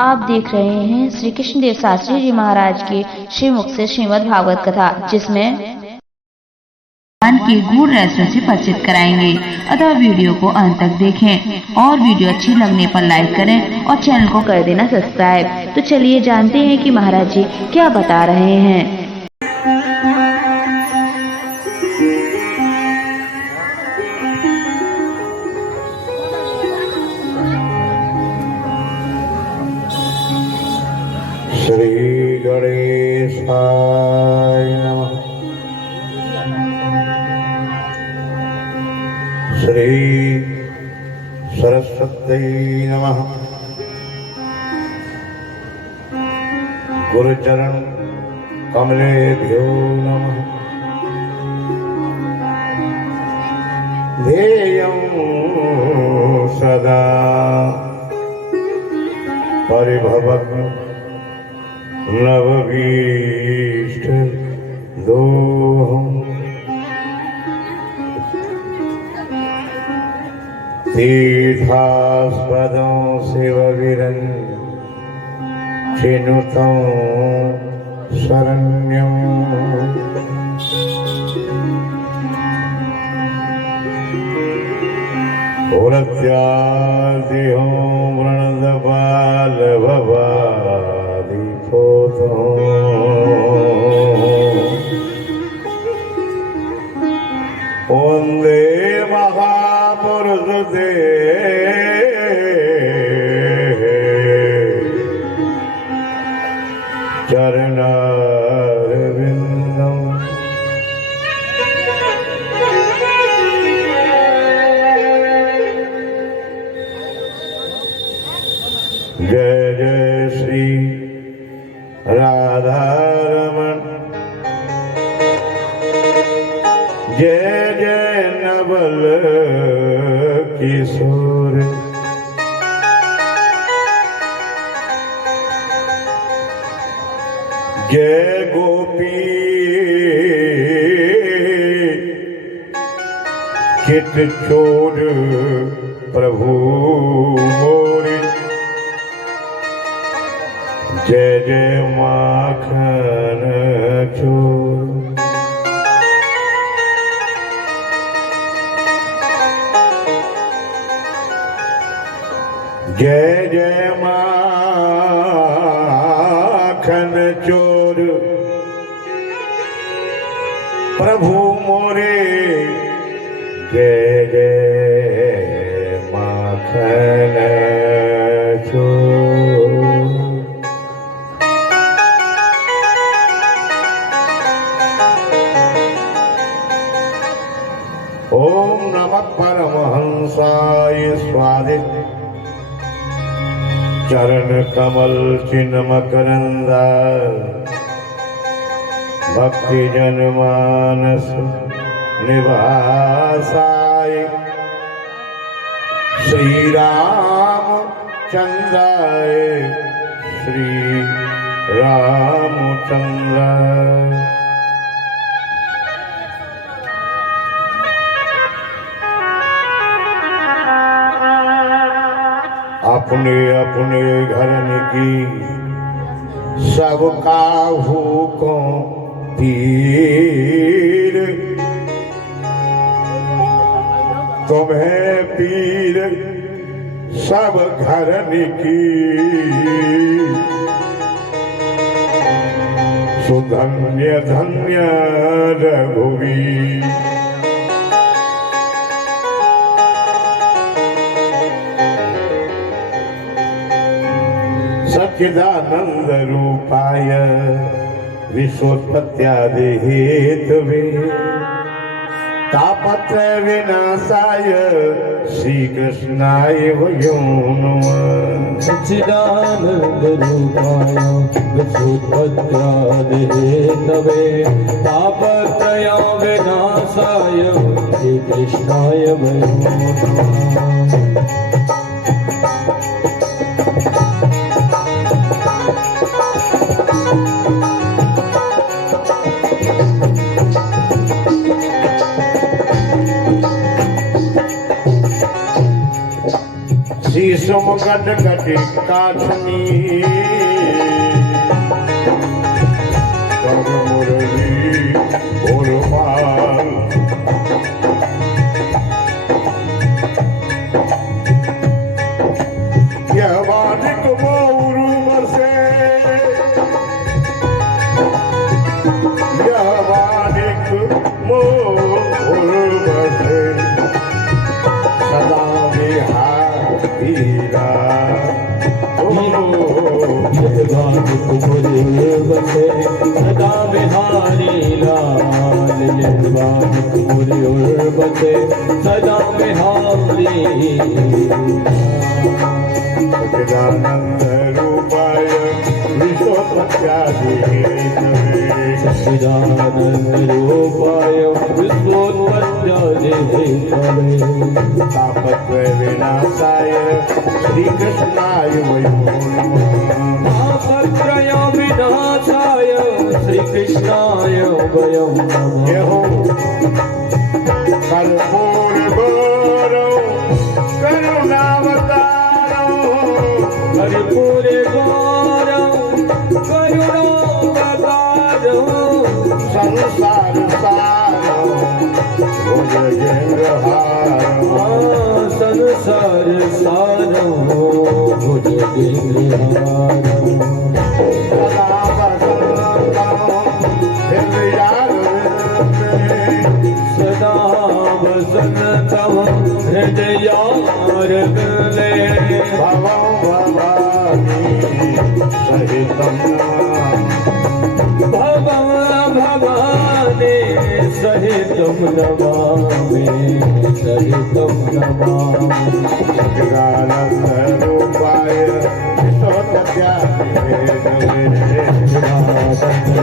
आप देख रहे हैं श्री कृष्णदेव शास्त्री जी महाराज के श्रीमुख से श्रीमद् भागवत कथा, जिसमें भगवान के गूढ़ रहस्यों से परिचित कराएंगे। अतः वीडियो को अंत तक देखें और वीडियो अच्छी लगने पर लाइक करें और चैनल को कर देना सब्सक्राइब। तो चलिए जानते हैं कि महाराज जी क्या बता रहे हैं। श्री गणेशाय नमः। श्री सरस्वती नमः। गुरुचरण कमलेभ्यो नमः। ध्येयं सदा परिभवग् नवभीष्ट दोहम्। तीर्थास्पदं शिवविरञ्चिनुतं शरण्यम्। पुरत्यादिहो वृणदबालभवादिपोतो वन्दे महापुरुषते चरणारविन्दम्। जय जय श्री राधारमण। जय जय नवल किशोर। जय गोपी चित चोर प्रभु मोरे। जय जय माखन चोर। जय जय माखन चोर प्रभु मोरे। जय जय माखन चोर। ओम नमः परमहंसाय स्वादित चरण कमल चिन्ह मकरंदा भक्ति जनमानस निवासाय श्री राम चंद्राय श्री रामचंद्राय। अपने अपने घरन की सबका भूखों पीर। तुम्हें पीर सब घरन की सुधन्य धन्य रघुवीर। सच्चिदानंद रूपाय विश्वोत्पत्त्यादि हेतवे तापत्रय विनाशाय श्री कृष्णाय वयं नमः। सच्चिदानंद रूपाय विश्वोत्पत्त्यादि हेतवे तापत्रय विनाशाय श्री कृष्णाय वयं नमः। शीशम कट कट काठनी कर मुरली गोलमाल यह मानिक मोरू बसे यह मानिक मोरू बसे सदा बिहारीरा भगवान कुमरे बसे सदा बिहारी लाल भगवान कुमरे बसे सदा बिहारी सच्चिदानंद रूपाय विश्वोत्पत्त्यादि सच्चिदानंद रूपाय विश्वोत्पत्त्यादि तापत्रय विनाशाय श्री कृष्णाय वयो नमः तापत्रय विनाशाय श्री कृष्णाय वयं नमः यहो कर्पूर गौरव करुणावतारो कर्पूर गौरव करुणावतारो संसार सारो भुजगेन्द्र हारो संसार सारो भुजगेन्द्र हारो सदा वसन्तम् हृदयारविन्दे भवानी सहितं नमामि सहितं नमामि सच्चिदानन्दरूपाय रूपाय विश्वोत्पत्त्यादि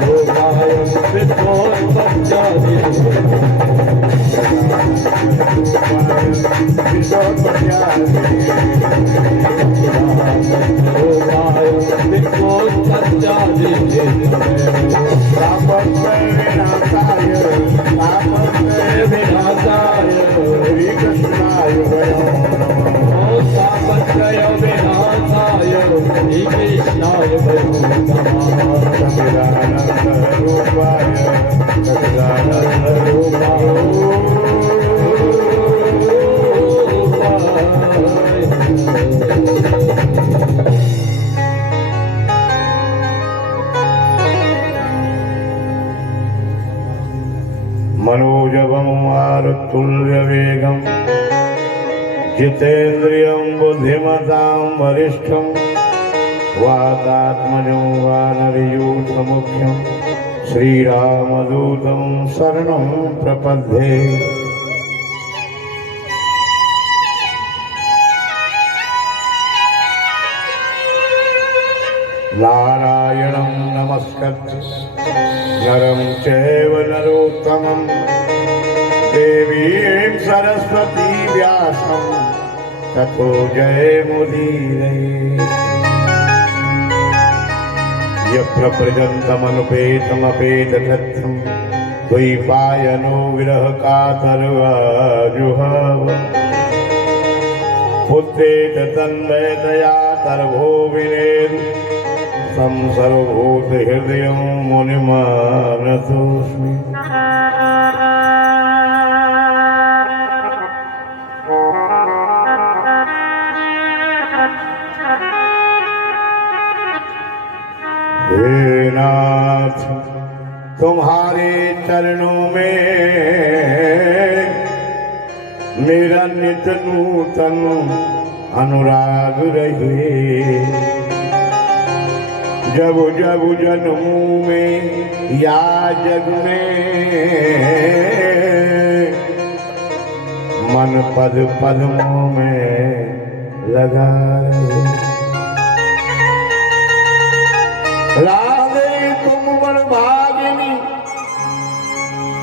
रूपाय विश्वोत्पत्त्यादि विनाशाय श्री कृष्णाय तापत्रय विनाशाय श्री कृष्णाय वयं नमः सच्चिदानन्दरूपाय मनोजवं मारुतुल्यवेगं जितेन्द्रियं बुद्धिमतां वरिष्ठं वातात्मजं वानरयूथमुख्यं श्रीरामदूतं शरणं प्रपद्ये नारायणं नमस्कृत्य नरं चैव नरोत्तमं देवीं सरस्वती व्यासं ततो जयमुदीरये यप्रव्रजन्तमनुपेतमपेतकृत्यं द्वैपायनो विरहकातर्वाजुहाव पुत्रेत तन्मयतया तर्भो विनेदु तं सर्वभूतहृदयं मुनिमानतोऽस्मि हे नाथ तुम्हारे चरणों में मेरा नित नूतन अनुराग रहे जब जब जन्मों में या जग में मन पद पद्मों में लगा रहे राधे तुम बड़ भागिनी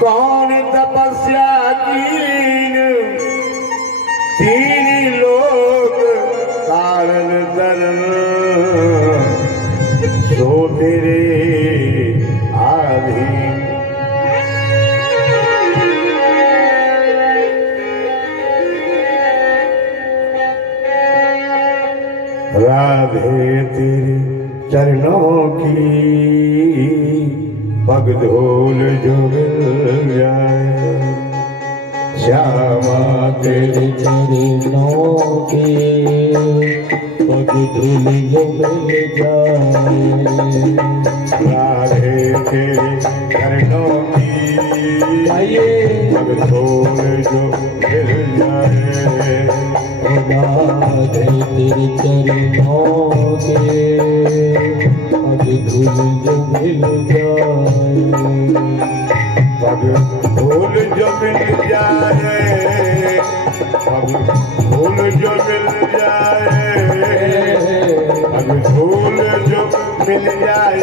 कौन तपस्या कीन तीन लोक कारण दरन सो तेरे आधीन राधे तेरे चरणों की पग धूल जो मिल जाए, श्यामा तेरे चरणों के पग धूल जो मिल जाए। राधे तेरे चरणों की आइए पग धूल जो मिल जाए, राधे तेरे चरणों के पग धूल जो मिल जाए। पग धूल जो मिल जाए, पग धूल जो मिल जाए, पग धूल जो मिल जाए,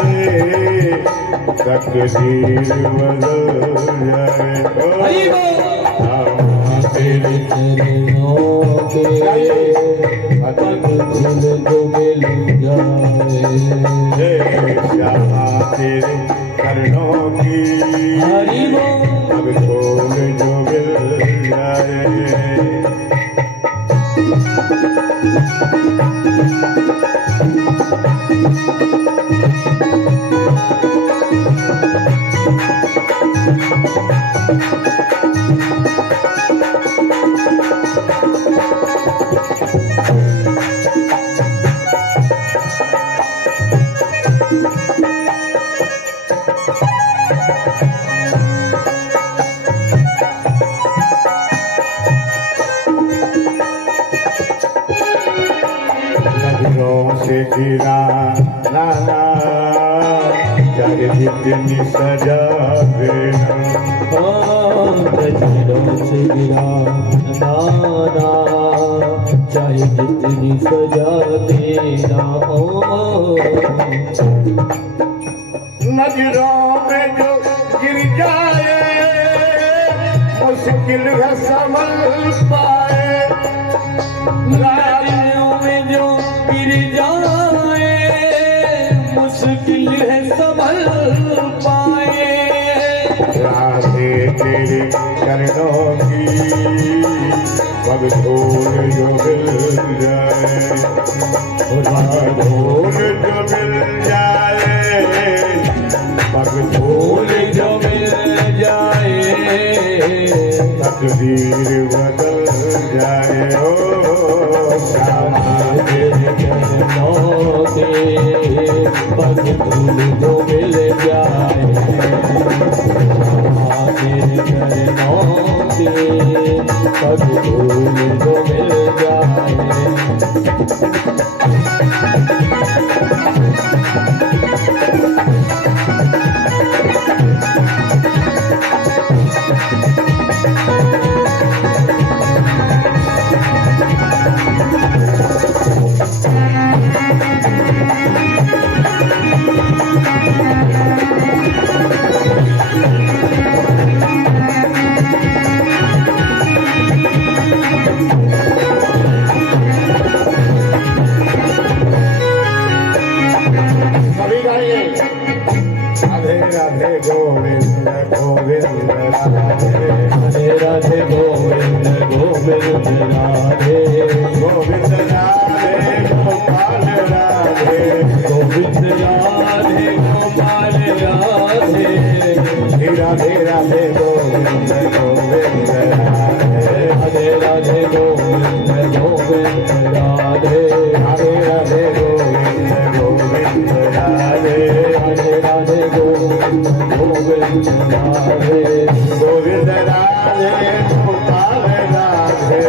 तकदीर बदल जाए। ओ श्यामा तेरे चरणों के पग धूल जो मिल जाए। श्यामा तेरे चरणों की हरि बोल पग धूल जो मिल जाए। नजरों से गिरा लाना, चाहे जितनी सजा देना, नजरों से गिरा नाना, चाहे जितनी सजा देना हो। नजरों में जो गिर जाए, मुश्किल है संभल पाए। नजरों में जो गिर जाए, मुश्किल है संभल पाए। राधे तेरे चरणों की पग धूल जो मिल जाए, पग धूल जो मिल जाए, पग धूल जो मिल जाए, तकदीर बदल जाए। ओ श्यामा तेरे चरणों के पग धूल जो मिल जाए। तेरे चरणों के पग धूल जो मिल जाए। सभी गाइए। राधे राधे गोविंद गोविंद राधे, राधे राधे गोविंद गोविंद राधे, गोविंद राधे गोपाल राधे, गोविंद राधे गोपाल राधे। राधे राधे गोविंद गोविंद राधे, राधे राधे गोविंद गोविंद राधे, राधे राधे गोविंद गोविंद राधे, राधे राधे गोविंद गोविंद राधे, गोविंद राधे गोपाल राधे,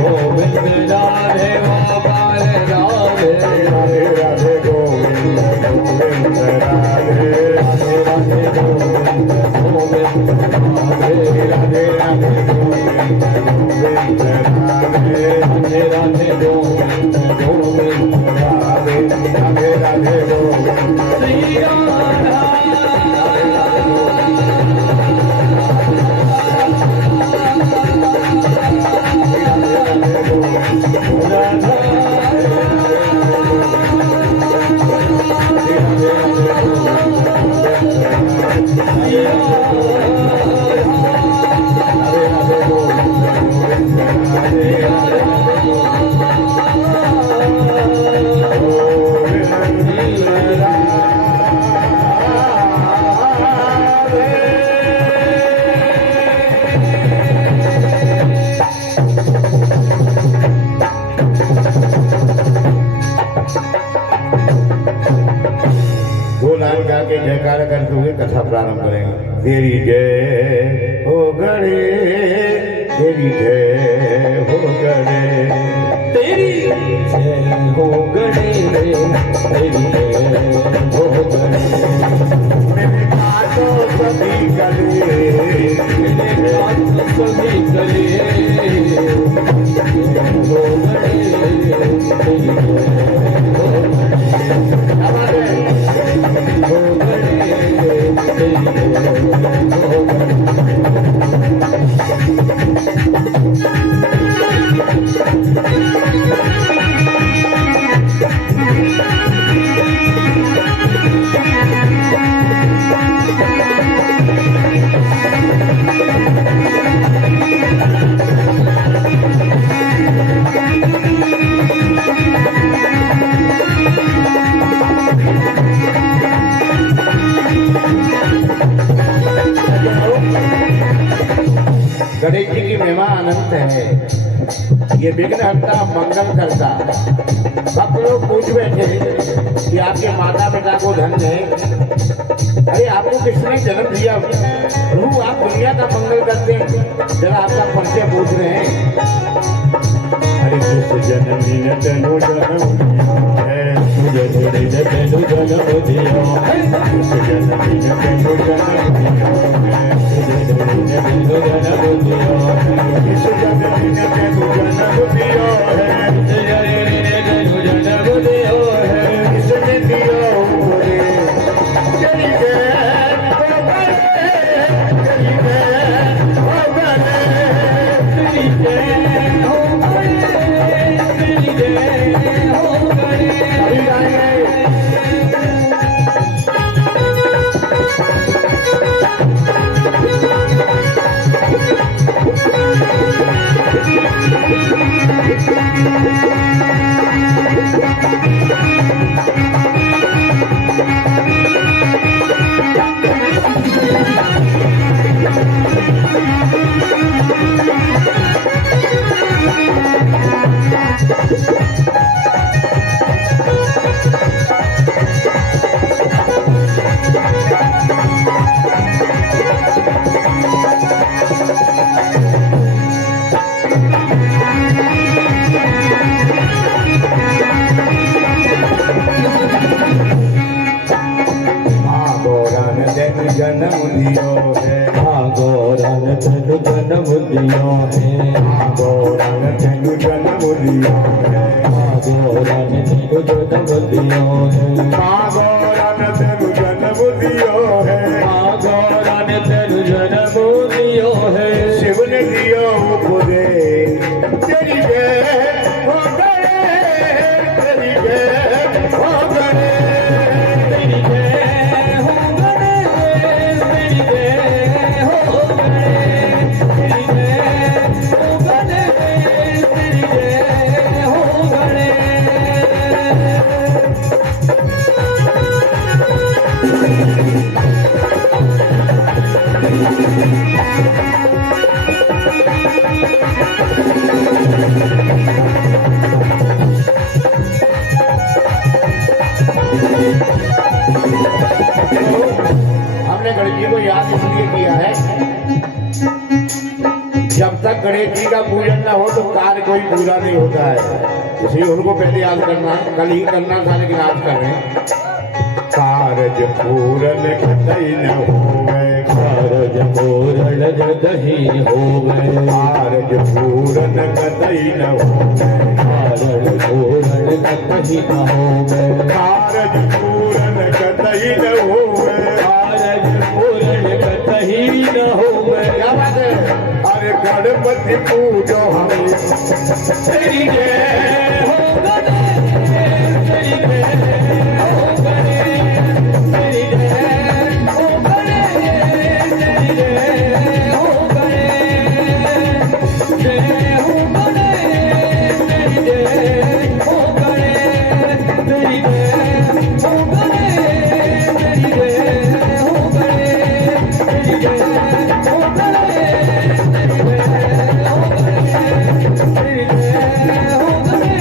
गोविंद राधे गोपाल राधे। राधे राधे गोविंद गोविंद राधे, राधे राधे गोविंद गोविंद राधे, राधे राधे गोविंद गोविंद राधे, राधे राधे गोविंद गोविंद राधे। राधे राधे गोविंद श्री राधा राधे राधे गोविंद दो लाइन गा के जयकार करते हुए कथा प्रारंभ करेंगे। तेरी जय हो गणे, तेरी जय हो गणे, तेरी जय हो गणे, तेरी जय हो गणे। मेरे कांटों सभी गले, मेरे कांटों सभी गले, जय हो गणे, तेरी जय हो गणे। हमारे हो गणे, तेरी जय हो गणे। गणेश जी की महिमा अनंत है। ये विघ्नहर्ता मंगल करता। सब लोग पूछ बैठे कि आपके माता पिता को धन है, अरे आपको किसने जन्म दिया? प्रभु आप दुनिया का मंगल करते हैं, जरा आपका परिचय पूछ रहे हैं। अरे किस जननी ने तेनो जन्म है, तुझे थोड़ी ने तेनु जन्म दिया है, किस जननी ने तेनो जन्म है, तुझे थोड़ी ने तेनु जन्म दिया है, किस जननी ने तेनो जन्म दिया है, तुझे जननी ने तेनु जन्म दिया है, किसने दिया मुझे? तेरी जय हो गणे, तेरी जय हो गणे, तेरी जय हो गणे, तेरी जय हो गणे। अभी गाएंगे। जन्म दियो है, गौरन तेनु जन्म दिया है, गौरन तेनु जन्म दियो है, गौरन तेनु जन्म दिया है, गौरन तेनु जन्म दियो है, गौरन तेनु जन्म दिया है। शिव ने दियो उपदेश, तेरी जय हो गणे, तेरी जय हो गणे, तेरी जय हो गणे, तेरी जय हो गणे, तेरी जय हो गणे, तेरी जय हो गणे। हमने गणेश जी को याद इसलिए किया है, जब तक गणेश जी का पूजन न हो तो कार्य कोई पूरा नहीं होता है, इसलिए उनको पहले याद करना, कल ही करना था लेकिन आज कर रहे हैं। कारज पूरन कतई न होवे, कारज पूरण जदहि होवे, कारज पूरन कतई न होवे, कारज पूरण कतहि न होवे, कारज पूरन कतई न होवे, कारज पूरण कतहि न होवे। क्या बात है? अरे गणपति पूजो हम, तेरी जय हो गणे, तेरी जय हो गणे, तेरी जय हो गणे, तेरी जय हो गणे, जय हो गणे, तेरी जय हो गणे, तेरी जय हो गणे, तेरी जय हो गणे, तेरी जय हो गणे, तेरी जय हो गणे, तेरी जय हो गणे।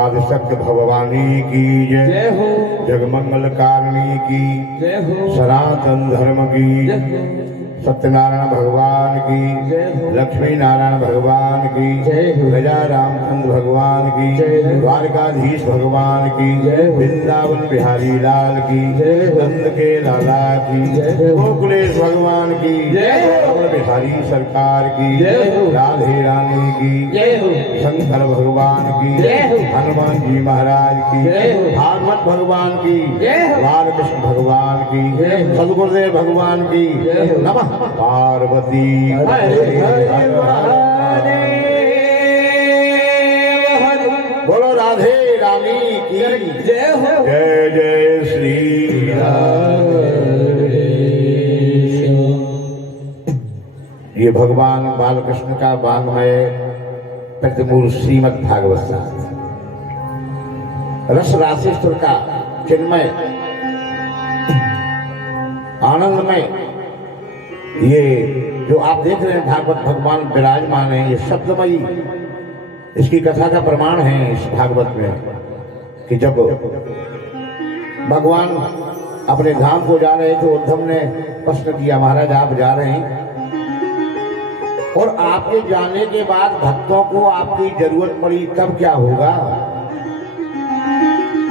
आदिशक्ति भगवानी की जय, जय हो जगमंगल कारणी की, जय हो सनातन धर्म की, जय हो सत्यनारायण भगवान की, जय हो लक्ष्मी नारायण भगवान की, जय हो गजा रामचंद्र भगवान की, जय हो द्वारकाधीश भगवान की, जय हो वृंदावन बिहारी लाल की, जय हो नंद के लाला की, जय हो गोकुलेश भगवान की, जय हो रमण बिहारी सरकार की, जय हो राधे रानी की, जय हो शंकर भगवान की, जय हो हनुमान जी महाराज की, जय हो भागवत भगवान की, जय हो बालकृष्ण भगवान की, जय हो सदगुरुदेव भगवान की, जय हो नमः पार्वती हरे हरे महादेव हरे बोलो राधे रानी की जय हो जय जय श्री राम। ये भगवान बालकृष्ण का वाङ्मय प्रतिमूल श्रीमद् भागवत शास्त्र रस राशि का चिन्मय आनंदमय ये जो आप देख रहे हैं भागवत भगवान विराजमान है, ये शब्दमयी इसकी कथा का प्रमाण है इस भागवत में कि जब भगवान अपने धाम को जा रहे थे, उद्धव ने प्रश्न किया महाराज आप जा रहे हैं और आपके जाने के बाद भक्तों को आपकी जरूरत पड़ी तब क्या होगा।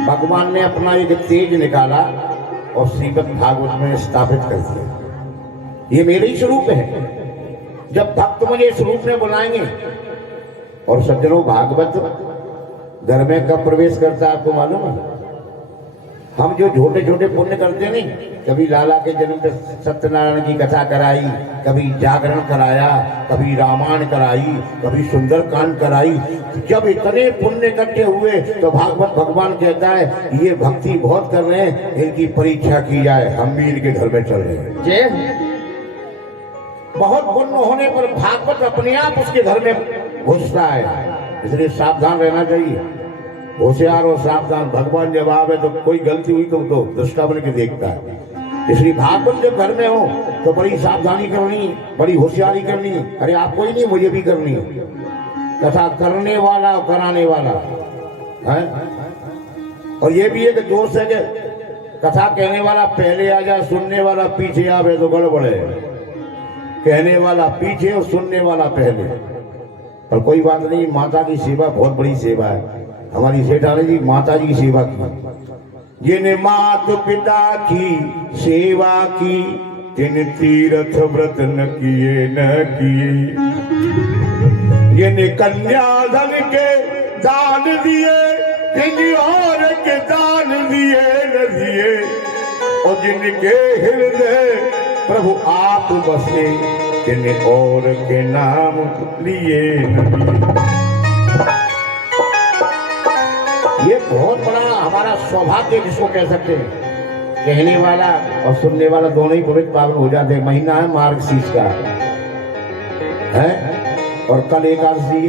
भगवान ने अपना एक तेज निकाला और श्रीमद् भागवत में स्थापित कर दिया। ये मेरे ही स्वरूप है। जब भक्त मुझे इस रूप में बुलाएंगे और सज्जनों भागवत घर में कब प्रवेश करता है आपको मालूम है? हम जो छोटे छोटे पुण्य करते नहीं, कभी लाला के जन्म पे सत्यनारायण की कथा कराई, कभी जागरण कराया, कभी रामायण कराई, कभी सुंदरकांड कराई। जब इतने पुण्य इकट्ठे हुए तो भागवत भगवान कहता है ये भक्ति बहुत कर रहे हैं, इनकी परीक्षा की जाए, हम भी इनके घर में चल रहे हैं। जय बहुत पुण्य होने पर भागवत अपने आप उसके घर में घुसता है, इसलिए सावधान रहना चाहिए। होशियार और सावधान। भगवान जब आवे तो कोई गलती हुई तो दृष्टा बन के देखता है। इसलिए भागवत जब घर में हो तो बड़ी सावधानी करनी, बड़ी होशियारी करनी। अरे आपको ही नहीं, मुझे भी करनी है। कथा करने वाला और कराने वाला है। और ये भी एक दोष है कि कथा कहने वाला पहले आ जाए, सुनने वाला पीछे आवे तो गड़बड़ है। कहने वाला पीछे और सुनने वाला पहले। पर कोई बात नहीं, माता की सेवा बहुत बड़ी सेवा है। हमारी सेठानी जी माता जी की सेवा की, जिन मात पिता की सेवा की, जिन तीर्थ व्रत न किए न किए, जिन कन्याधन के दान दिए, जिन और के दान दिए न दिए, और जिनके हृदय प्रभु आप बसे, जिन और के नाम लिए न लिए। ये बहुत बड़ा हमारा सौभाग्य जिसको कह सकते हैं। कहने वाला और सुनने वाला दोनों ही पवित्र पावन हो जाते हैं। महीना है मार्गशीर्ष का है और कल एकादशी,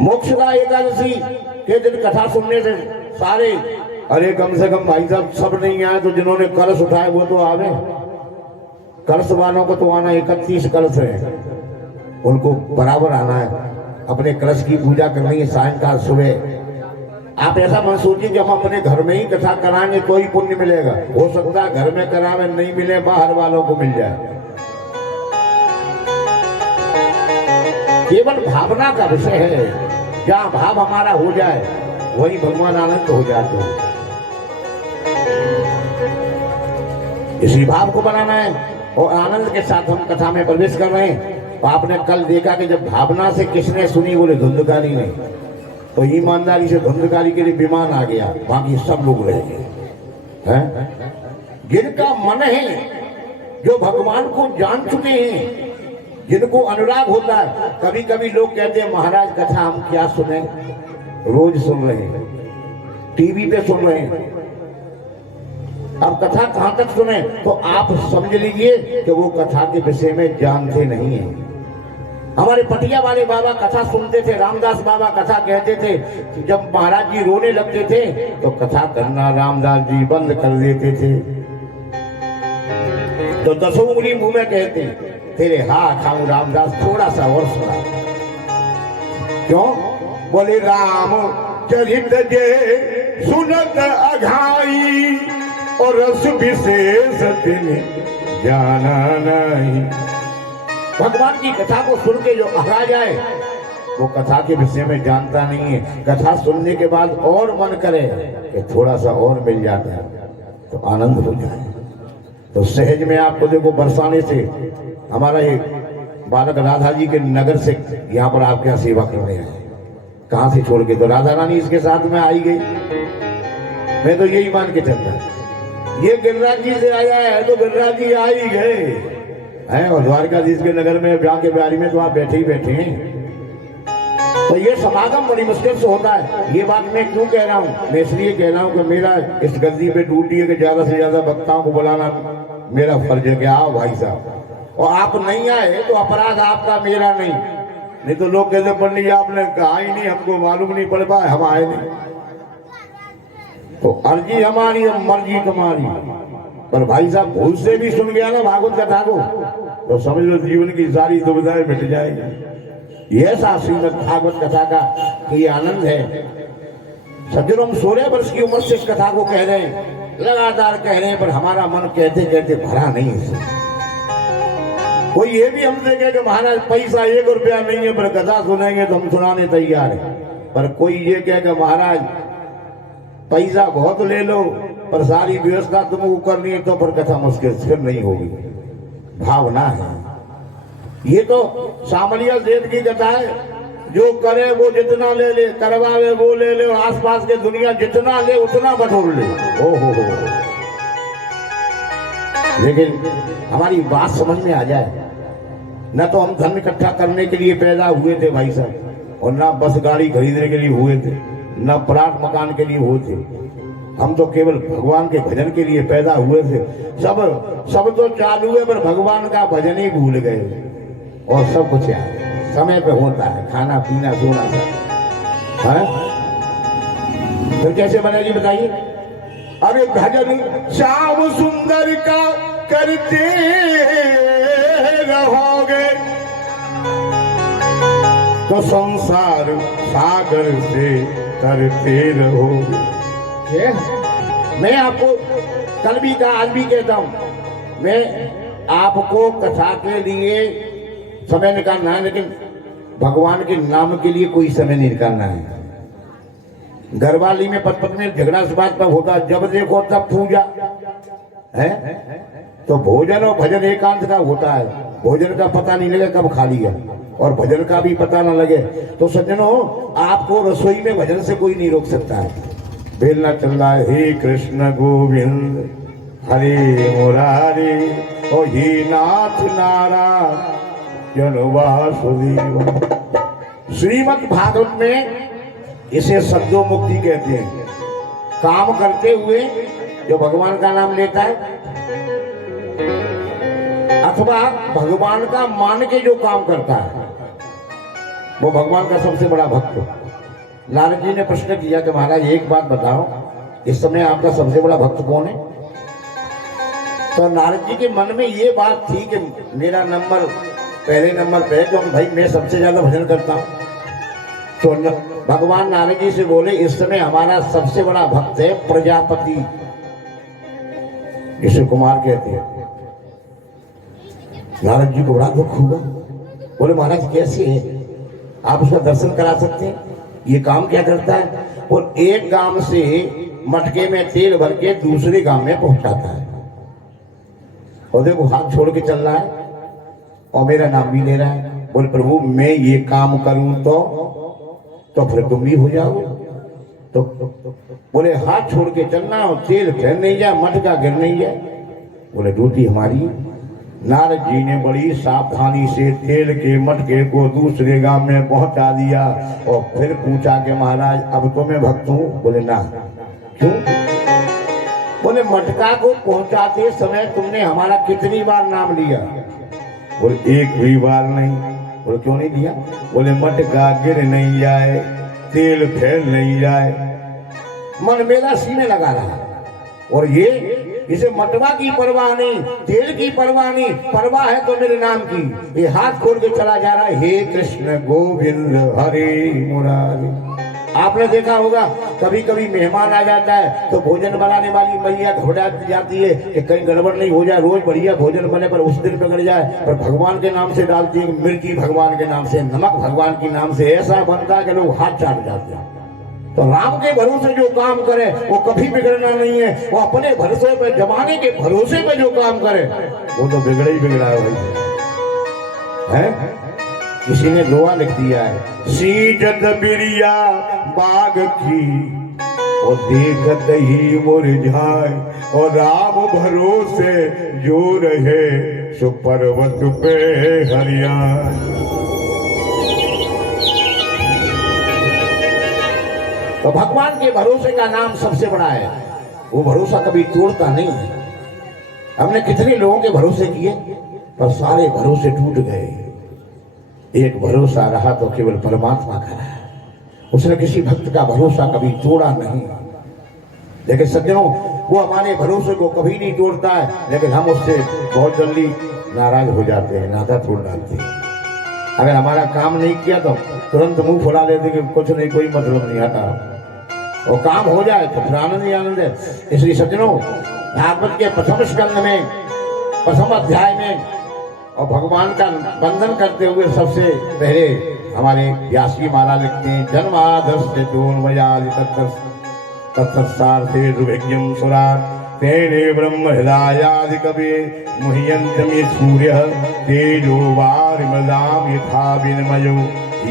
मोक्ष का एकादशी के दिन कथा सुनने से सारे, अरे कम से कम भाई साहब सब नहीं आए तो जिन्होंने कलश उठाए वो तो आवे। कलश वालों को तो आना 31 कलश है, उनको बराबर आना है। अपने कलश की पूजा करनी है सायंकाल सुबह। आप ऐसा मत सोचिए कि हम अपने घर में ही कथा कराएंगे तो ही पुण्य मिलेगा। हो सकता है घर में करावे नहीं मिले, बाहर वालों को मिल जाए। केवल भावना का विषय है। जहाँ भाव हमारा हो जाए वही भगवान आनंद हो जाते हैं। इसी भाव को बनाना है और आनंद के साथ हम कथा में प्रवेश कर रहे हैं। तो आपने कल देखा कि जब भावना से किसने सुनी, बोले धुंधकारी ने, तो ईमानदारी से धुंधकारी के लिए विमान आ गया, बाकी सब लोग रह गए हैं। जिनका मन है, जो भगवान को जान चुके हैं, जिनको अनुराग होता है। कभी कभी लोग कहते हैं महाराज कथा हम क्या सुने, रोज सुन रहे हैं, टीवी पे सुन रहे हैं, अब कथा कहां तक सुने। तो आप समझ लीजिए कि वो कथा के विषय में जानते नहीं है। हमारे पटिया वाले बाबा कथा सुनते थे, रामदास बाबा कथा कहते थे। जब महाराज जी रोने लगते थे तो कथा करना रामदास जी बंद कर देते थे। तो 10 उंगली मुंह में कहते, तेरे हाथ खाऊं रामदास, थोड़ा सा और सुना। क्यों? बोले राम चरित जे सुनत अघाई और रस विशेष दिन जाना नहीं। भगवान की कथा को सुन के जो अघा जाए वो कथा के विषय में जानता नहीं है। कथा सुनने के बाद और मन करे कि थोड़ा सा और मिल जाता है तो आनंद हो जाए। तो सहज में आपको देखो बरसाने से हमारा ये बालक राधा जी के नगर से यहाँ पर आपके यहाँ सेवा करने आए। कहाँ से छोड़ के? तो राधा रानी इसके साथ में आई गई। मैं तो यही मान के चलता, ये गिरिराज जी से आया है तो गिरिराज जी आ ही गए हैं। और द्वारकाधीश के नगर में ब्याह के ब्यारी में तो आप बैठे ही बैठे हैं। तो ये समागम बड़ी मुश्किल से होता है। ये बात मैं क्यों कह रहा हूँ? मैं इसलिए कह रहा हूँ कि मेरा इस गद्दी पे ड्यूटी है कि ज्यादा से ज्यादा वक्ताओं को बुलाना मेरा फर्ज है कि आओ भाई साहब। और आप नहीं आए तो अपराध आपका, मेरा नहीं तो लोग कहते पंडित जी आपने कहा ही नहीं, हमको मालूम नहीं पड़ पाए, हम आए नहीं। तो अर्जी हमारी और मर्जी तुम्हारी। पर भाई साहब भूल से भी सुन गया ना भागवत कथा को तो समझ लो जीवन की सारी दुविधाएं मिट जाएगी। यह ऐसा श्रीमद् भागवत कथा का ये आनंद है। सज्जनों, हम 16 वर्ष की उम्र से इस कथा को कह रहे हैं, लगातार कह रहे हैं, पर हमारा मन कहते कहते भरा नहीं है। कोई ये भी हमसे कहे कि महाराज पैसा 1 रुपया नहीं है पर कथा सुनेंगे तो हम सुनाने तैयार है। पर कोई ये कहे कि महाराज पैसा बहुत ले लो पर सारी व्यवस्था तुमको करनी है तो फिर कथा मुश्किल फिर नहीं होगी। भावना है ये। तो सामलिया सेठ की कथा है, जो करे वो जितना ले ले, करवावे वो ले ले, और आसपास के दुनिया जितना ले उतना बटोर ले। हो। लेकिन हमारी बात समझ में आ जाए, न तो हम धन इकट्ठा करने के लिए पैदा हुए थे भाई साहब, और ना बस गाड़ी खरीदने के लिए हुए थे, न प्लाट मकान के लिए हुए थे। हम तो केवल भगवान के भजन के लिए पैदा हुए थे। सब तो चालू है पर भगवान का भजन ही भूल गए। और सब कुछ है समय पे होता है, खाना पीना सोना सब है। फिर कैसे बनेगी बताइए? अरे भजन श्याम सुंदर का करते रहोगे तो संसार सागर से करते रहोगे। मैं आपको कल भी कहा, आज भी कहता हूं, मैं आपको कथा के लिए समय निकालना है, लेकिन भगवान के नाम के लिए कोई समय नहीं निकालना है। घरवाली में पत में झगड़ा इस बात पर होता, जब देखो तब पूजा है। तो भोजन और भजन एकांत का होता है। भोजन का पता नहीं लगे कब खा लिया, और भजन का भी पता न लगे तो सज्जनों, आपको रसोई में भजन से कोई नहीं रोक सकता है। बेलना चल रहा है, हे कृष्ण गोविंद हरे मुरारी, ओ ही नाथ नारायण वासुदेव। श्रीमद् भागवत में इसे शब्दों मुक्ति कहते हैं। काम करते हुए जो भगवान का नाम लेता है, अथवा भगवान का मान के जो काम करता है, वो भगवान का सबसे बड़ा भक्त। नारद जी ने प्रश्न किया कि महाराज एक बात बताओ, इस समय आपका सबसे बड़ा भक्त कौन है? तो नारद जी के मन में ये बात थी कि मेरा नंबर पहले नंबर पे है, तो भाई मैं सबसे ज्यादा भजन करता हूँ। तो भगवान नारद जी से बोले, इस समय हमारा सबसे बड़ा भक्त है प्रजापति, जिसे कुमार कहते हैं। नारद जी को बड़ा दुख हुआ। बोले महाराज कैसे है, आप उसका दर्शन करा सकते हैं? ये काम क्या करता है? और एक गांव से मटके में तेल भर के दूसरे गांव में पहुंचाता है। और देखो हाथ छोड़ के चल रहा है और मेरा नाम भी ले रहा है। बोले प्रभु मैं ये काम करूं तो फिर तुम भी हो जाओगे। तो बोले हाथ छोड़ के चलना और तेल फिर नहीं जाए, मटका गिर नहीं जाए। बोले ड्यूटी हमारी। नारद जी ने बड़ी सावधानी से तेल के मटके को दूसरे गांव में पहुंचा दिया और फिर पूछा कि महाराज अब तो मैं भक्त हूं? बोले ना। क्यों? बोले मटका को पहुंचाते समय तुमने हमारा कितनी बार नाम लिया? बोले एक भी बार नहीं। बोले क्यों नहीं दिया? बोले मटका गिर नहीं जाए, तेल फैल नहीं जाए। मन मेरा सीने लगा रहा। और ये इसे मटवा की परवाह नहीं, तेल की परवाह नहीं, परवाह है तो मेरे नाम की। ये हाथ खोल के चला जा रहा है, हे कृष्ण गोविंद हरे मुरारी। आपने देखा होगा कभी कभी मेहमान आ जाता है तो भोजन बनाने वाली मैया घबरा जाती है कि कहीं गड़बड़ नहीं हो जाए, रोज बढ़िया भोजन बने पर उस दिन बिगड़ जाए, पर भगवान के नाम से डालती है, मिर्ची भगवान के नाम से, नमक भगवान के नाम से, ऐसा बनता है कि लोग हाथ चाट जाते हैं। तो राम के भरोसे जो काम करे वो कभी बिगड़ना नहीं है। वो अपने भरोसे पे, जमाने के भरोसे पे जो काम करे वो तो बिगड़ा ही बिगड़ा है भाई। है किसी ने दुआ लिख दिया है, सीजत बिरिया बाग की और देखत ही मुरझाए, और राम भरोसे जो रहे सो पर्वत पे हरियाए। तो भगवान के भरोसे का नाम सबसे बड़ा है, वो भरोसा कभी तोड़ता नहीं है। हमने कितने लोगों के भरोसे किए पर सारे भरोसे टूट गए। एक भरोसा रहा तो केवल परमात्मा का रहा, उसने किसी भक्त का भरोसा कभी तोड़ा नहीं। लेकिन सज्जनों, वो हमारे भरोसे को कभी नहीं तोड़ता है, लेकिन हम उससे बहुत जल्दी नाराज हो जाते हैं, नाता तोड़ डालते हैं। अगर हमारा काम नहीं किया तो तुरंत मुंह फुला लेते कि कुछ नहीं, कोई मतलब नहीं आता, और काम हो जाए तो फिर आनंद ही आनंद है। इसलिए सज्जनों, भागवत के प्रथम स्कंद में, प्रथम अध्याय में, और भगवान का वंदन करते हुए सबसे पहले हमारे व्यास जी महाराज लिखते हैं, जन्मादस्य दोन्मयादि तत्सार्थे दुर्भिज्ञं सुरात् तेने ब्रह्म हृदयादि कवे मुह्यन्ति सूर्यः तेजो वारिमृदां यथा विनिमयो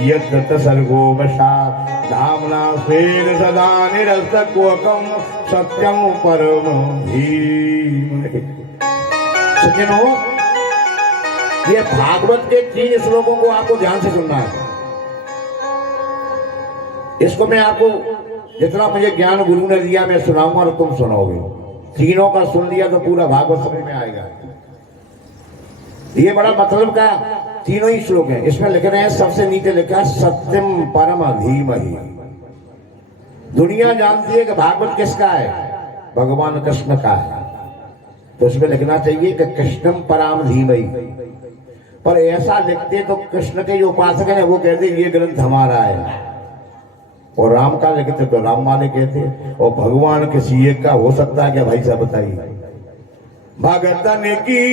यत्र सर्गो वशात् धाम्ना स्वेन सदा निरस्तक्वकं सत्यं परमं धीमहि। सज्जनों, ये भागवत के 3 श्लोकों को आपको ध्यान से सुनना है। इसको मैं आपको जितना मुझे ज्ञान गुरु ने दिया मैं सुनाऊंगा और तुम सुनाओगे। तीनों का सुन लिया तो पूरा भागवत समझ में आएगा। ये बड़ा मतलब का तीनों ही श्लोक हैं। इसमें लिख रहे हैं, सबसे नीचे लिखा सत्यम परम धीमहि। दुनिया जानती है कि भागवत किसका है, भगवान कृष्ण का है, तो इसमें लिखना चाहिए कि कृष्णम पराम धीमहि। पर ऐसा लिखते तो कृष्ण के जो उपासक है वो कहते ये ग्रंथ हमारा है, और राम का लिखते तो राम वाले कहते, और भगवान किसी एक का हो सकता है क्या भाई साहब बताइए। भगतन की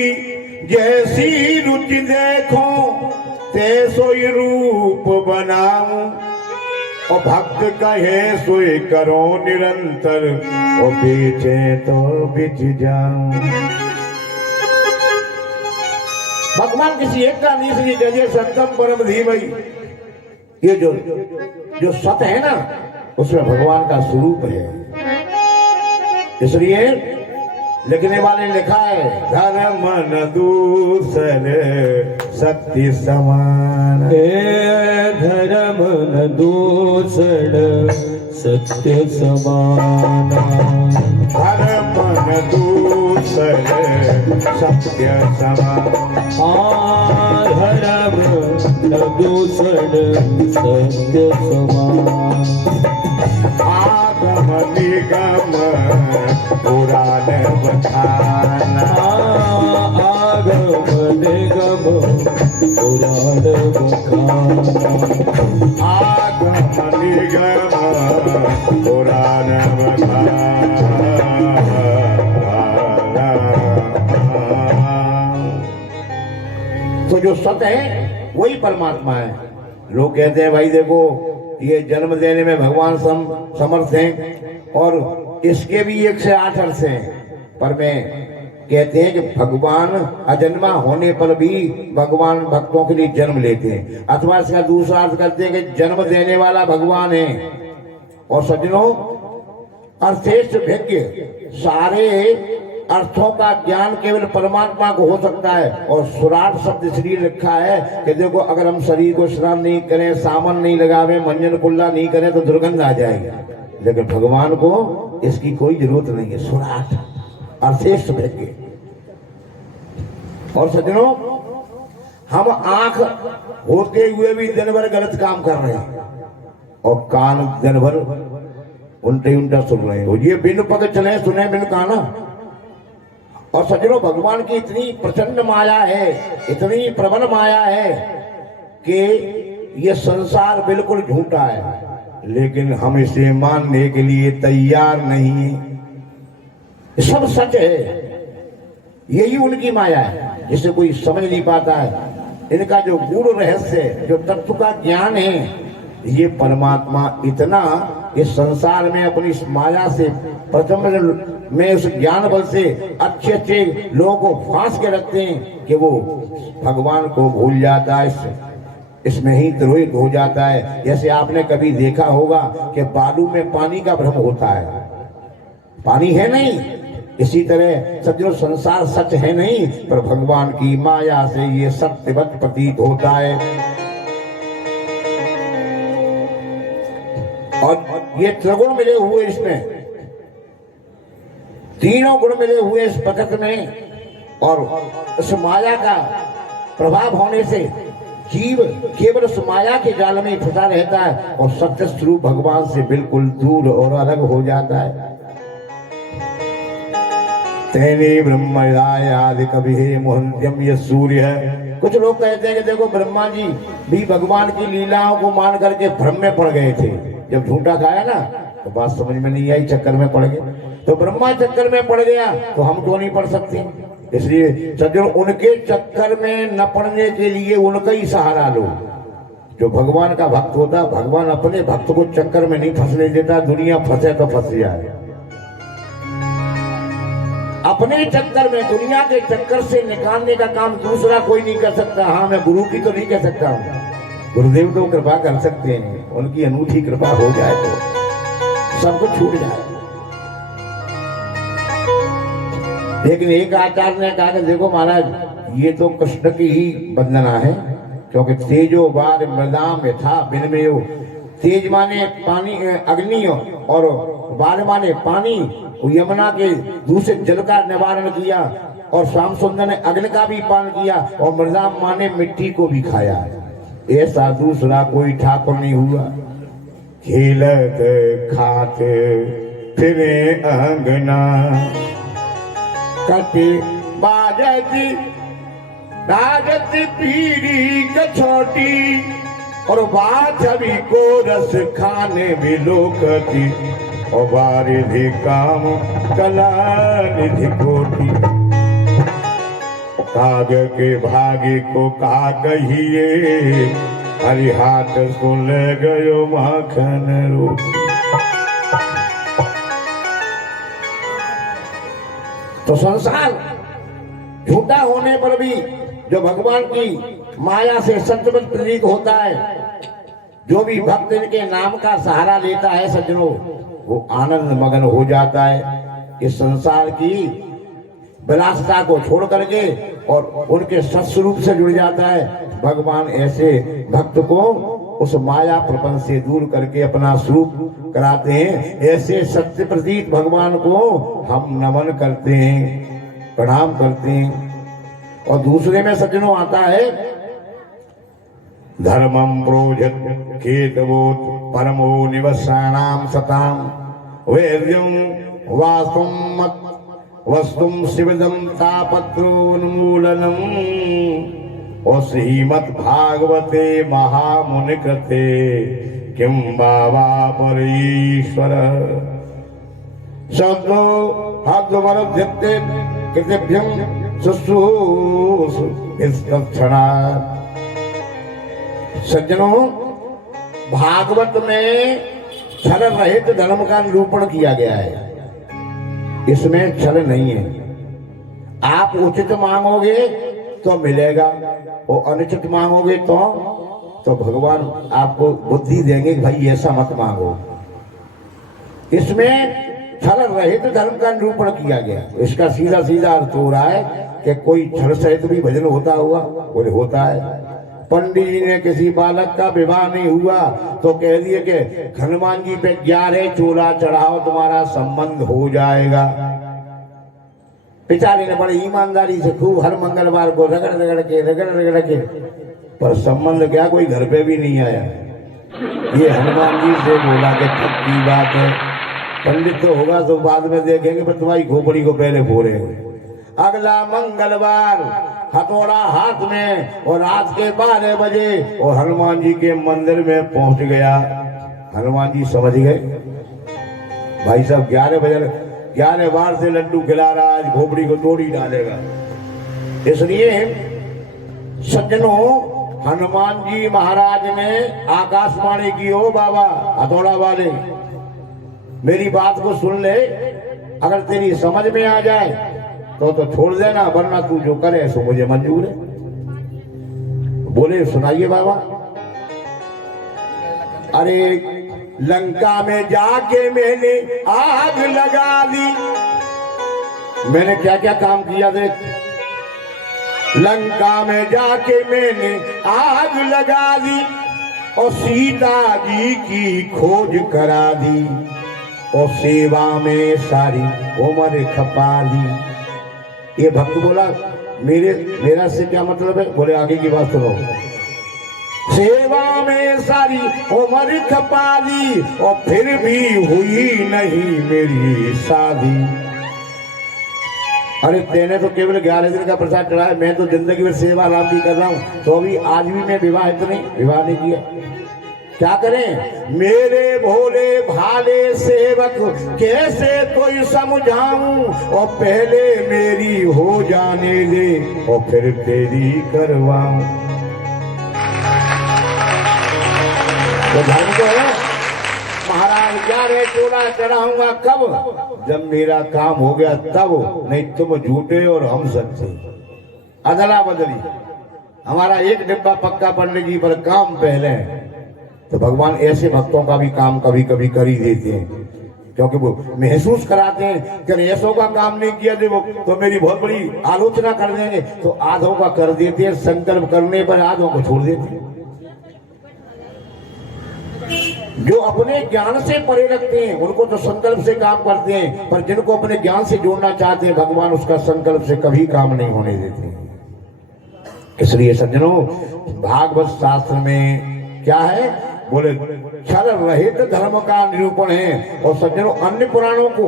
जैसी रुचि देखो तैसोई रूप बनाऊं, और भक्त कहे सोई करो निरंतर, और बेचे तो बिच जाऊं। भगवान किसी एक का नहीं, इसलिए कहिए सत्यम परम धीमहि। ये जो सत्य है ना, उसमें भगवान का स्वरूप है। इसलिए लिखने वाले लिखा है, धर्म न दूसर सत्य समान, धर्म न दूसर सत्य समान, धर्म न दूसर सत्य समान, धर्म न दूसर सत्य समान। आगम निगम पुराण बखाना, आगम निगम पुराण बखाना, आगम निगम पुराण बखाना। तो जो सत्य है वही परमात्मा है। लोग कहते हैं भाई देखो ये जन्म देने में भगवान समर्थ हैं और इसके भी 1 से 8 अर्थ हैं, पर मैं कहते हैं कि भगवान अजन्मा होने पर भी भगवान भक्तों के लिए जन्म लेते हैं, अथवा इसका दूसरा अर्थ करते हैं कि जन्म देने वाला भगवान है। और सज्जनों, अर्थेश भिज्ञ, सारे अर्थों का ज्ञान केवल परमात्मा को हो सकता है। और सुराट शब्द इसलिए लिखा है कि देखो अगर हम शरीर को स्नान नहीं करें, साबुन नहीं लगावे, मंजन कुल्ला नहीं करें तो दुर्गंध आ जाएगी, लेकिन भगवान को इसकी कोई जरूरत नहीं है। सुराट अर्थेश भिज्ञ। और सज्जनों, हम आंख होते हुए भी दिन भर गलत काम कर रहे हैं और कान दिन भर उल्टे उल्टा सुन रहे हो। ये बिन पग चले सुने बिन काना, और सज्जनों, भगवान की इतनी प्रचंड माया है, इतनी प्रबल माया है कि ये संसार बिल्कुल झूठा है, लेकिन हम इसे मानने के लिए तैयार नहीं है। सब सच है, यही उनकी माया है जिसे कोई समझ नहीं पाता है। इनका जो गूढ़ रहस्य, जो तत्व का ज्ञान है, ये परमात्मा इतना इस संसार में अपनी इस माया से प्रचंड में उस ज्ञान बल से अच्छे अच्छे लोगों को फांस के रखते हैं कि वो भगवान को भूल जाता है, इसमें ही द्रोहित हो जाता है। जैसे आपने कभी देखा होगा कि बालू में पानी का भ्रम होता है, पानी है नहीं। इसी तरह सज्जनों, संसार सच है नहीं, पर भगवान की माया से ये सत्यवत प्रतीत होता है। और ये त्रिगुण मिले हुए, इसमें तीनों गुण मिले हुए इस प्रकृति में, और उस माया का प्रभाव होने से जीव केवल उस माया के जाल में फंसा रहता है और सत्य स्वरूप भगवान से बिल्कुल दूर और अलग हो जाता है। तेने ब्रह्मयादि कभी मोहंत्यम ये सूर्य है। कुछ लोग कहते हैं कि देखो, ब्रह्मा जी भी भगवान की लीलाओं को मान करके भ्रम में पड़ गए थे। जब झूठा खाया ना तो बात समझ में नहीं आई, चक्कर में पड़ गए। तो ब्रह्मा चक्कर में पड़ गया तो हम क्यों नहीं पड़ सकते? इसलिए सज्जन, उनके चक्कर में न पड़ने के लिए उनका ही सहारा लो। जो भगवान का भक्त होता, भगवान अपने भक्त को चक्कर में नहीं फंसने देता। दुनिया फंसे तो फंस जाए, अपने चक्कर में, दुनिया के चक्कर से निकालने का काम दूसरा कोई नहीं कर सकता। हाँ, मैं गुरु की तो नहीं कह सकता हूँ, गुरुदेव तो कृपा कर सकते हैं, उनकी अनूठी कृपा हो जाए तो सब कुछ छूट जाए। लेकिन एक आचार्य ने कहा कि देखो महाराज, ये तो कृष्ण की ही वंदना है, क्योंकि तेजो वार मृदाम यथा विनिमयो। तेज माने पानी, अग्नि, और वार माने पानी। यमुना के दूषित जल का निवारण किया, और श्याम सुंदर ने अग्नि का भी पान किया, और मृदाम माने मिट्टी को भी खाया। ऐसा दूसरा कोई ठाकुर नहीं हुआ। खेलत खात फिरे अंगना, कटे बाजती राजत पीरी कछोटी, और बात छवि को रस खाने भी लोकती, और बारिधि काम कला निधि कोटि। काग के भागी को का कहिए, हरि हाथ सुन गयो माखन रोटी। तो संसार झूठा होने पर भी जो भगवान की माया से सत्यवत प्रतीत होता है, जो भी भक्त इनके नाम का सहारा लेता है सज्जनों, वो आनंद मगन हो जाता है। इस संसार की विलासता को छोड़ करके और उनके सत्स्वरूप से जुड़ जाता है। भगवान ऐसे भक्त को उस माया प्रपंच से दूर करके अपना स्वरूप कराते हैं। ऐसे सत्य प्रतीत भगवान को हम नमन करते हैं, प्रणाम करते हैं। और दूसरे में सज्जनों आता है, धर्मम प्रोजत केतवोत परमो निवसानाम सताम, वैर्यम वास्तुम मत वस्तुम शिवदम तापत्रोन्मूलनम, और श्रीमद् भागवते महामुनि कृते किम बाबा परीश्वर। शब्दो हद्वरध्यते कृतिभ्यम शुश्रूषु तत्क्षणात्। सज्जनों, भागवत में छल रहित धर्म का निरूपण किया गया है। इसमें छल नहीं है। आप उचित मांगोगे तो मिलेगा, और अनुचित मांगोगे तो भगवान आपको बुद्धि देंगे कि भाई ऐसा मत मांगो। इसमें छल रहित धर्म का निरूपण किया गया। इसका सीधा सीधा अर्थ हो रहा है कि कोई छल सहित भी भजन होता हुआ, बोले होता है। पंडित जी ने किसी बालक का विवाह नहीं हुआ तो कह दिए कि हनुमान जी पे 11 चोला चढ़ाओ, तुम्हारा संबंध हो जाएगा। बेचारे ने बड़ी ईमानदारी से खूब हर मंगलवार को रगड़ रगड़ के, पर संबंध क्या, कोई घर पे भी नहीं आया। ये हनुमान जी से बोला कि पक्की बात है, पंडित तो होगा तो बाद में देखेंगे, पर तुम्हारी खोपड़ी को पहले फोड़ेंगे। अगला मंगलवार हथौड़ा हाथ में और रात के 12 बजे और हनुमान जी के मंदिर में पहुंच गया। हनुमान जी समझ गए भाई साहब 11 बजे 11 बार से लड्डू खिला रहा, आज खोपड़ी को तोड़ ही डालेगा। इसलिए सज्जनों, हनुमान जी महाराज ने आकाशवाणी की, ओ बाबा हथौड़ा वाले मेरी बात को सुन ले, अगर तेरी समझ में आ जाए तो छोड़ देना, वरना तू जो करे सो मुझे मंजूर है। बोले सुनाइए बाबा। अरे लंका में जाके मैंने आग लगा दी। मैंने क्या क्या काम किया देख। लंका में जाके मैंने आग लगा दी और सीता जी की खोज करा दी और सेवा में सारी उम्र खपा दी। ये भक्त बोला मेरा से क्या मतलब है? बोले आगे की बात सुनो। सेवा में सारी उम्र खपा दी और फिर भी हुई नहीं मेरी शादी। अरे तेने तो केवल 11 दिन का प्रसाद चढ़ाया, मैं तो जिंदगी में सेवा राम की कर रहा हूं, तो अभी आज भी मैं विवाह नहीं किया। क्या करें? मेरे भोले भाले सेवक कैसे कोई समझाऊं, और पहले मेरी हो जाने दे और फिर तेरी करवाऊं। तो धर्म को है महाराज, क्या रे चोला चढ़ाऊंगा कब? जब मेरा काम हो गया तब, नहीं तुम झूठे और हम सच्चे। अदला बदली, हमारा एक डिब्बा पक्का पड़ने की पर काम पहले है। तो भगवान ऐसे भक्तों का भी काम कभी कभी कर ही देते हैं, क्योंकि वो महसूस कराते हैं कि ऐसों का काम नहीं किया तो मेरी बहुत बड़ी आलोचना कर देंगे, तो आधों का कर देते हैं, संकल्प करने पर आधों को छोड़ देते हैं। जो अपने ज्ञान से परे रखते हैं उनको तो संकल्प से काम करते हैं, पर जिनको अपने ज्ञान से जोड़ना चाहते हैं भगवान उसका संकल्प से कभी काम नहीं होने देते। इसलिए सज्जनों, भागवत शास्त्र में क्या है? बोले छल रहित धर्म का निरूपण है। और सज्जनों, अन्य पुराणों को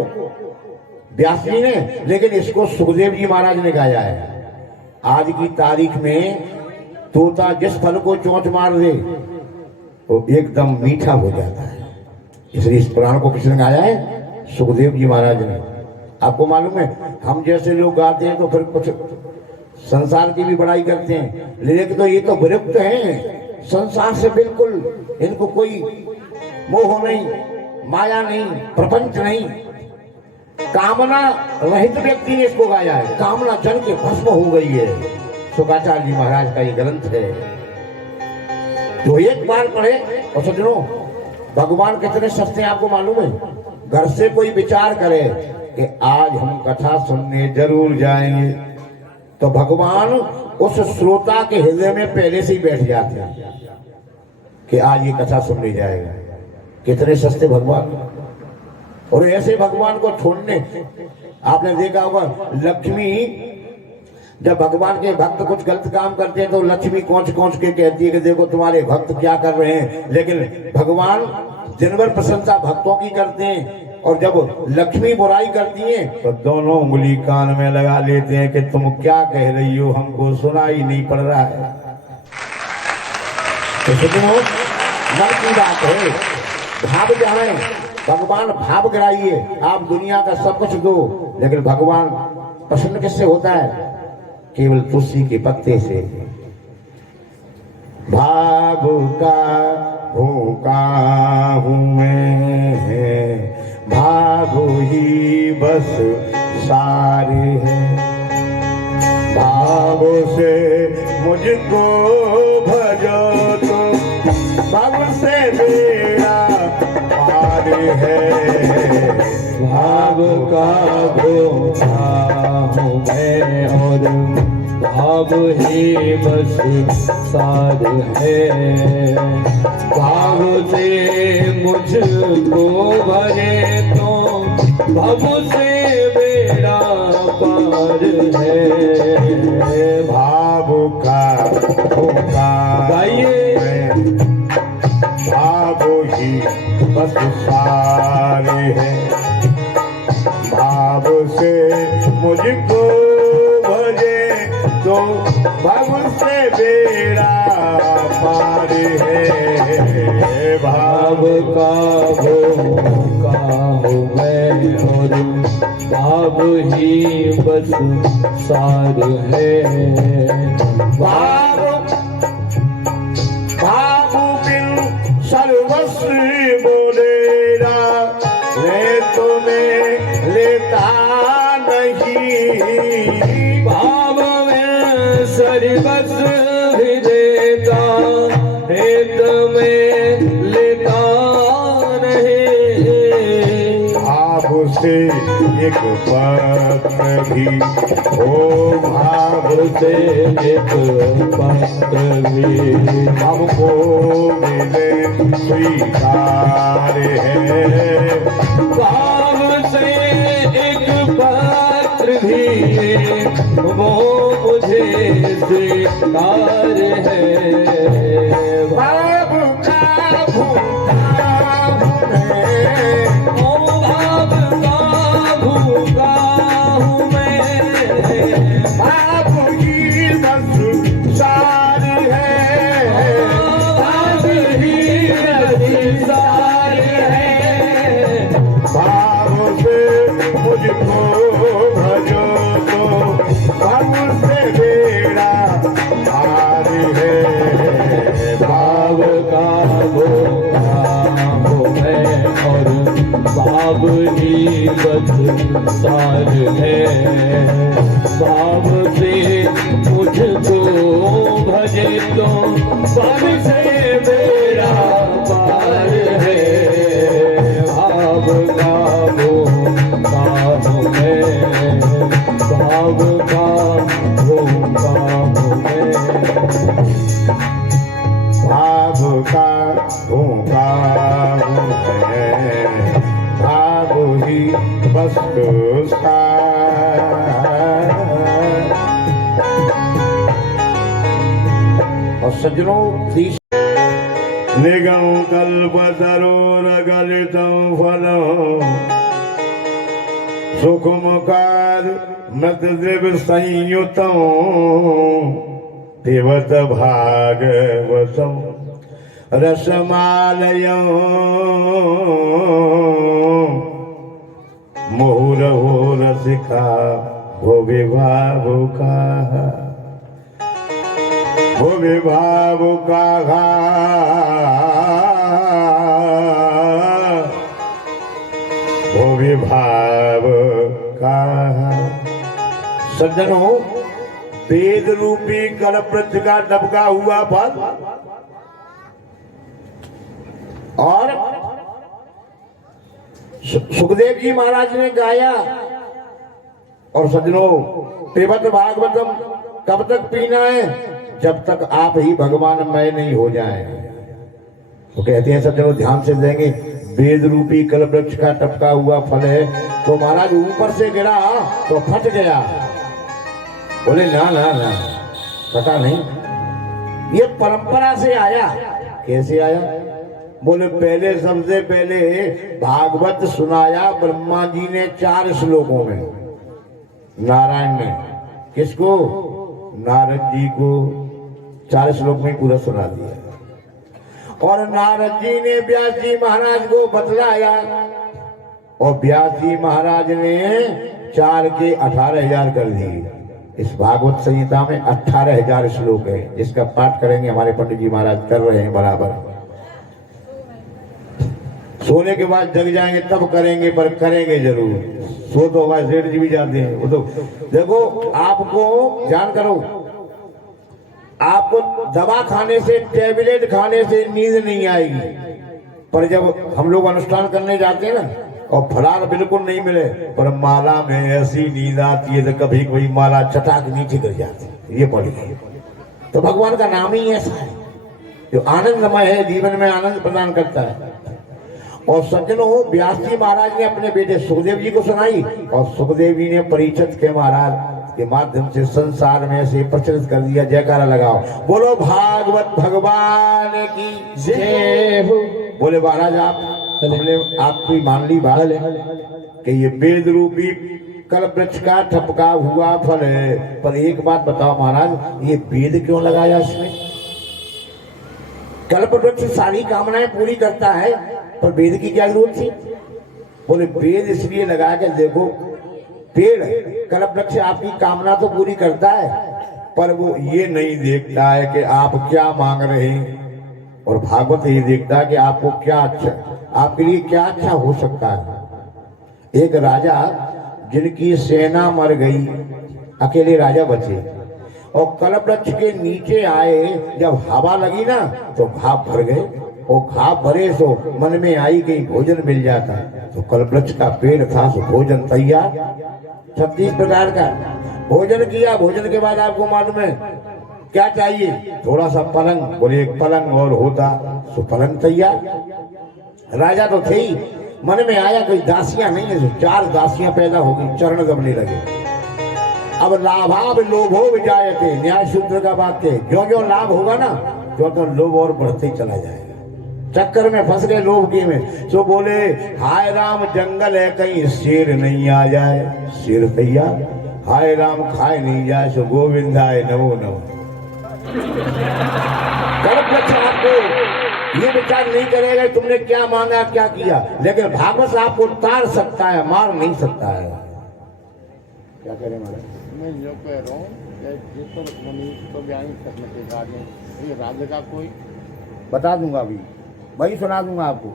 व्यास जी ने, लेकिन इसको सुखदेव जी महाराज ने गाया है। आज की तारीख में तोता जिस फल को चोंच मार दे वो एकदम मीठा हो जाता है। इसलिए इस पुराण को किसने गाया है? सुखदेव जी महाराज ने। आपको मालूम है, हम जैसे लोग गाते हैं तो फिर कुछ संसार की भी बड़ाई करते हैं, लेकिन तो ये तो विरक्त हैं संसार से, बिल्कुल इनको कोई मोह नहीं, माया नहीं, प्रपंच नहीं। कामना रहित व्यक्ति ने इसको गाया है। कामना जल के भस्म हो गई है। शुक्राचार्य जी महाराज का ये ग्रंथ है। तो एक बार पढ़े। और सज्जनों, भगवान कितने सस्ते हैं आपको मालूम है? घर से कोई विचार करे कि आज हम कथा सुनने जरूर जाएंगे, तो भगवान उस श्रोता के हृदय में पहले से ही बैठ जाते हैं कि आज ये कथा सुनने जाएगा। कितने सस्ते भगवान। और ऐसे भगवान को छोड़ने, आपने देखा होगा लक्ष्मी, जब भगवान के भक्त कुछ गलत काम करते हैं तो लक्ष्मी कौंच कौंच के कहती है कि देखो तुम्हारे भक्त क्या कर रहे हैं। लेकिन भगवान दिन भर प्रशंसा भक्तों की करते हैं, और जब लक्ष्मी बुराई करती है तो दोनों उंगली कान में लगा लेते हैं कि तुम क्या कह रही हो, हमको सुनाई नहीं पड़ रहा है। तो सुनो, मन की बात है, भाव जाए, भगवान भाव गिराइए। आप दुनिया का सब कुछ दो, लेकिन भगवान प्रसन्न किससे होता है? केवल तुलसी के पत्ते से। भाव का भूखा हूं मैं, भाव ही बस सार है। भाव से मुझको भजो तो भाव से मेरा पार है। भाव का भूखा हूँ मैं और भाव ही बस सार है। भाव से मुझको भरे तो भव से मेरा पार है। भाव का भूखा गाइए। भाव ही बस सार है। भाव से मुझको भव से बेड़ा पार है। भाव का भूखा हूँ मैं और भाव ही बस सार है। भाव भाव बिन सर्वस्व बोलेरा मैं तुम्हें लेता नहीं। भाव में सर्वस्व भी देता है तुम्हें लेता नहीं। आपसे एक पत्र भी ओ भाव से एक पत्र भी हमको मिले स्वीकार है। भाव से एक पत्र भी वो मुझे स्वीकार है। भाव का भूखा हूँ मैं, ओ भाव का भूखा हूँ मैं। भाव की संसार है। भाव ही संसार है। भाव से मुझको भजो तो भाव से बेड़ा पार है। भाव का भूखा हूँ मैं और भाव ही बस सार है। भाव से मुझको भजे तो भाव से मेरा पार है। भाव का भूखा हूँ मैं, भाव का भूखा हूँ मैं। भाव का भूखा हूँ मैं, भाव ही बस और सज्जनों निगम कल्प तरोर गलितम फलम सुखमुखार मृत दिव संयुतम देवत भागवतम रसमालयम मुहुरहो रसिका भो विभावुका भो विभावुका भो विभावुका। सज्जनों वेद रूपी कलवृक्ष का दबका हुआ फल और सुखदेव जी महाराज ने गाया। और सज्जनों पिबत भागवतम कब तक पीना है? जब तक आप ही भगवान मय नहीं हो जाए। वो कहते हैं सज्जनों ध्यान से देंगे, वेद रूपी कलवृक्ष का टपका हुआ फल है तो महाराज ऊपर से गिरा तो फट गया। बोले ना ना ना पता नहीं, ये परंपरा से आया। कैसे आया? बोले पहले सबसे पहले भागवत सुनाया ब्रह्मा जी ने 4 श्लोकों में, नारायण ने। किसको? नारद जी को 4 श्लोक में पूरा सुना दिया। और नारद जी ने व्यास जी महाराज को बतलाया और व्यास जी महाराज ने 4 के 18,000 कर दिए। इस भागवत संहिता में 18,000 श्लोक है, जिसका पाठ करेंगे हमारे पंडित जी महाराज कर रहे हैं बराबर। सोने के बाद जग जाएंगे तब करेंगे, पर करेंगे जरूर। सो तो हमारे सेठ जी भी जाते हैं। वो तो देखो, आपको जान करो, आपको दवा खाने से, टेबलेट खाने से नींद नहीं आएगी, पर जब हम लोग अनुष्ठान करने जाते हैं ना और फलार बिल्कुल नहीं मिले, पर माला में ऐसी नींद आती है तो कभी कभी माला चटाक नीचे गिर जाती है। ये पड़ी है तो भगवान का नाम ही ऐसा है जो आनंदमय है, जीवन में आनंद प्रदान करता है। और सज्जनों व्यास जी महाराज ने अपने बेटे सुखदेव जी को सुनाई और सुखदेव जी ने परीक्षित के महाराज के माध्यम से संसार में से प्रचलित कर दिया। जयकारा लगाओ, बोलो भागवत भगवान की जय हो। बोले महाराज आप हमने आपकी मान ली बात कि ये वेद रूपी कल्प वृक्ष का ठपका हुआ फल है। पर एक बात बताओ महाराज, ये वेद क्यों लगाया इसमें? कल्प वृक्ष सारी कामनाएं पूरी करता है, पर वेद की क्या जरूरत थी? बोले वेद इसलिए लगा के देखो, पेड़ कल्प वृक्ष आपकी कामना तो पूरी करता है, पर वो ये नहीं देखता है कि आप क्या मांग रहे हैं। और भागवत ये देखता है कि आपको क्या अच्छा, आपके लिए क्या अच्छा हो सकता है। एक राजा जिनकी सेना मर गई, अकेले राजा बचे, और कल्प वृक्ष के नीचे आए, जब हवा लगी ना तो घाव भर गए। और घाव भरे तो मन में आई कि भोजन मिल जाता, तो कल्प वृक्ष का पेड़ था, तो भोजन तैयार 36 प्रकार का भोजन किया। भोजन के बाद आपको मालूम है क्या चाहिए? थोड़ा सा पलंग। बोले एक पलंग और होता तो पलंग तैयार। राजा तो थे ही, मन में आया कोई दासियां नहीं है, 4 दासियां पैदा हो गई, चरण दबने लगे। अब लाभाव लोभो विजायते, न्याय सूत्र का वाक्य, जो जो लाभ होगा ना तो लोभ और बढ़ते ही चला जाएगा। चक्कर में फंस गए लोभ के में, तो बोले हाय राम जंगल है कहीं शेर नहीं आ जाए। शेर तैयार, हाय राम खाए नहीं जाए, सो गोविंदाय नमो नमो। कल्प वृक्ष आपको ये विचार नहीं करेगा तुमने क्या मांगा क्या किया, लेकिन भागवत आपको तार सकता है, मार नहीं सकता है। क्या करें महाराज? मैं जो कह रहा हूँ जिस पर मनुष्य को बयान करने के बाद में ये राज्य का कोई बता दूंगा, अभी वही सुना दूंगा आपको।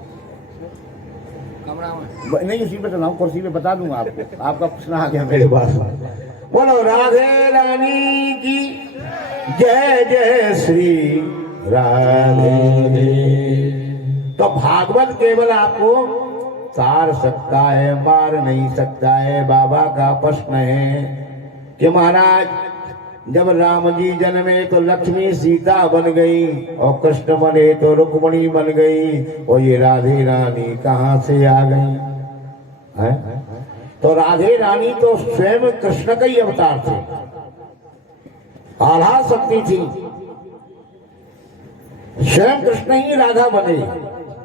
कमरा में नहीं उसी पे सुनाऊं, कुर्सी पे बता दूंगा आपको। आपका प्रश्न आ गया मेरे पास। बोलो राधे रानी की जय जय श्री राधे। तो भागवत केवल आपको तार सकता है, मार नहीं सकता है। बाबा का प्रश्न है कि महाराज जब राम जी जन्मे तो लक्ष्मी सीता बन गई, और कृष्ण बने तो रुक्मणी बन गई, और ये राधे रानी कहाँ से आ गई है? तो राधे रानी तो स्वयं कृष्ण का ही अवतार थे, आधार शक्ति थी। स्वयं कृष्ण ही राधा बने।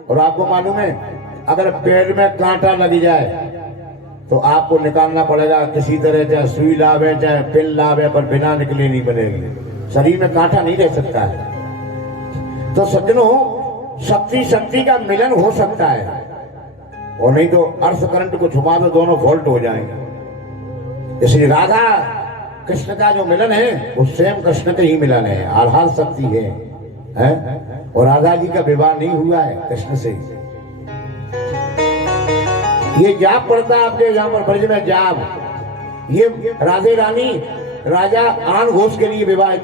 और आपको मालूम है अगर पेड़ में कांटा लग जाए तो आपको निकालना पड़ेगा किसी तरह, चाहे सुई लावे चाहे पिन लावे, पर बिना निकले नहीं बनेगी। शरीर में कांटा नहीं रह सकता है। तो सज्जनों, शक्ति शक्ति का मिलन हो सकता है, और नहीं तो अर्थ करंट को छुपा दो, दोनों फॉल्ट हो जाएंगे। इसलिए राधा कृष्ण का जो मिलन है वो स्वयं कृष्ण के ही मिलन है, आधार शक्ति है? और राधा जी का विवाह नहीं हुआ है कृष्ण से। ये जाप पड़ता है आपके यहाँ पर ब्रज में जाप। ये राधे रानी राजा आन घोष के लिए विवाह